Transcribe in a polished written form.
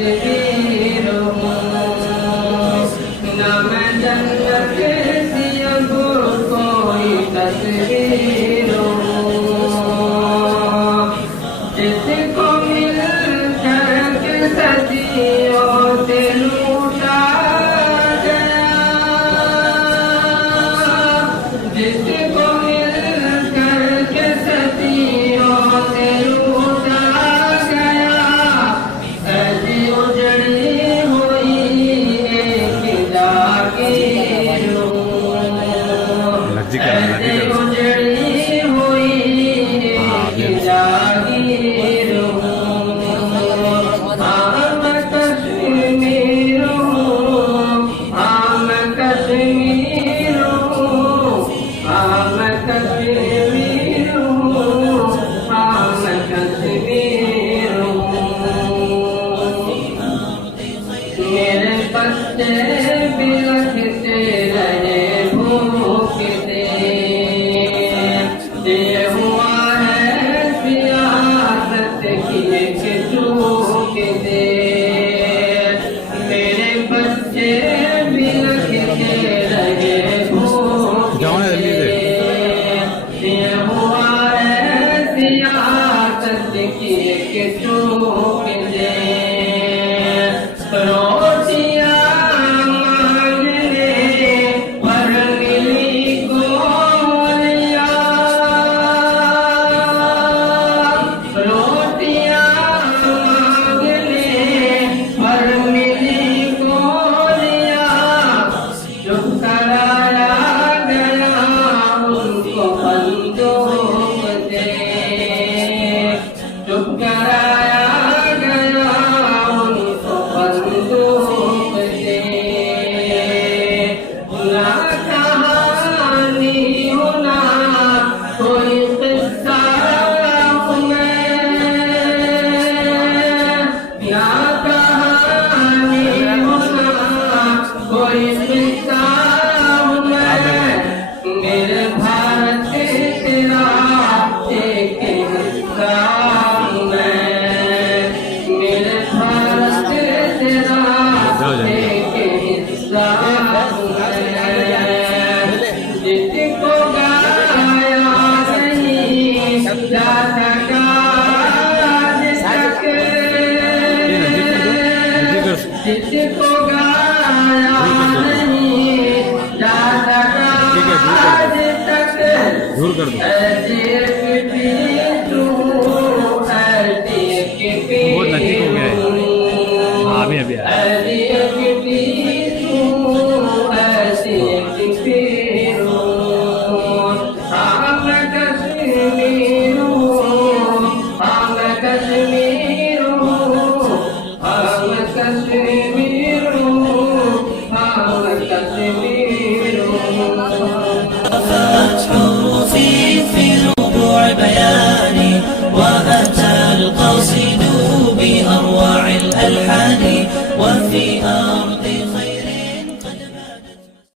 تصویر ہوں، نہ میں جنت کی اب کوئی تصویر ہوں، جس کو مل کر کے صدیوں سے لوٹا گیا، جس کو مل کر کے صدیوں سے لوٹا گیا، ایسی اجڑی ہوئی ایک جاگیر ہوں، ایسی اجڑی ہوئی ایک جاگیر ہوں، ہاں میں کشمیر ہوں، ہاں میں کشمیر ہوں، ہاں میں کشمیر ہوں، ہاں میں کشمیر ہوں، میرے بچے بلکتے رہے بھوکتے، یہ ہوا ہے سیاست کی ایک چوکتے، میرے بچے بلکتے رہے بھوکتے، یہ ہوا ہے سیاست کی ایک چوکتے، روٹیاں مانگنے پر ملی گولیاں، روٹیاں مانگنے پر ملی گولیاں، چپ کرایا گیا ان کو بندوق سے، چپ کرایا گیا ان کو بندوق سے، نہ کہانی ہو نہ کوئی قصہ ہوں میں، نہ کہانی ہو نہ کوئی قصہ ہوں میں، میرے بھارت تیرا ایک حصہ ہوں میں، میرے بھارت تیرا ایک حصہ ہوں میں، جس کو گایا نہیں جا سکا آج تک، جس کو گایا نہیں جا سکا آج تک، ایسی ایک پیٹ ہوں، ایسی ایک پیٹ ہوں، ایسی